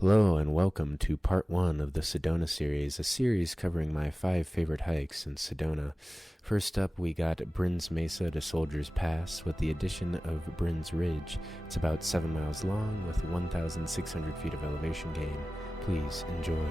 Hello and welcome to part 1 of the Sedona series, a series covering my 5 favorite hikes in Sedona. First up, we got Brins Mesa to Soldiers Pass with the addition of Brins Ridge. It's about 7 miles long with 1,600 feet of elevation gain. Please enjoy.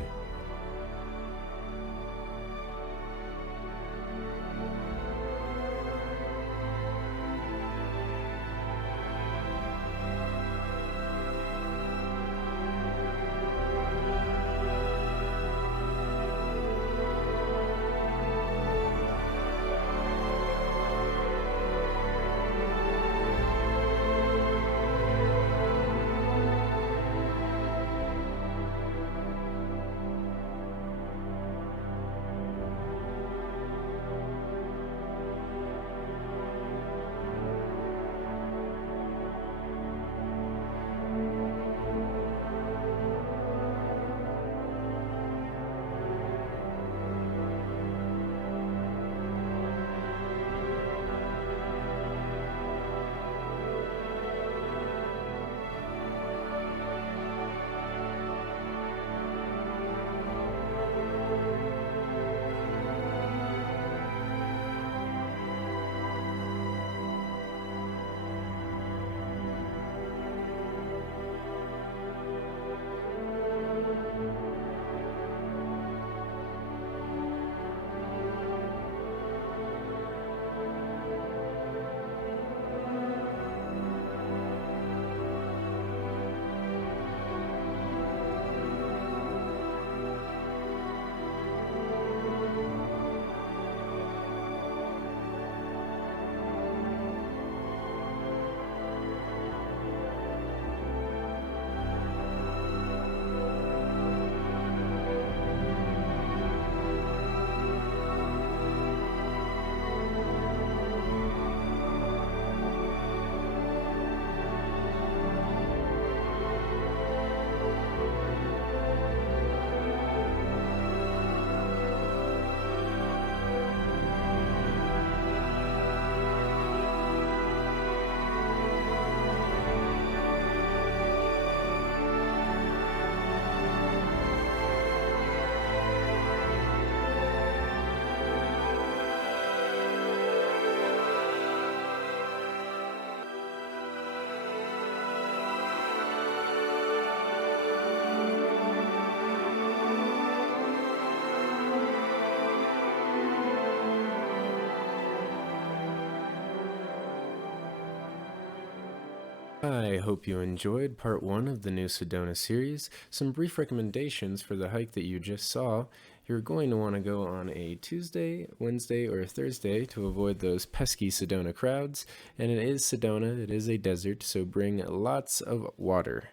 I hope you enjoyed part 1 of the new Sedona series. Some brief recommendations for the hike that you just saw. You're going to want to go on a Tuesday, Wednesday, or Thursday to avoid those pesky Sedona crowds. And it is Sedona, it is a desert, so bring lots of water.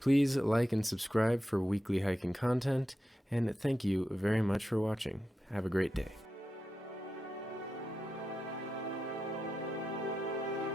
Please like and subscribe for weekly hiking content, and thank you very much for watching. Have a great day.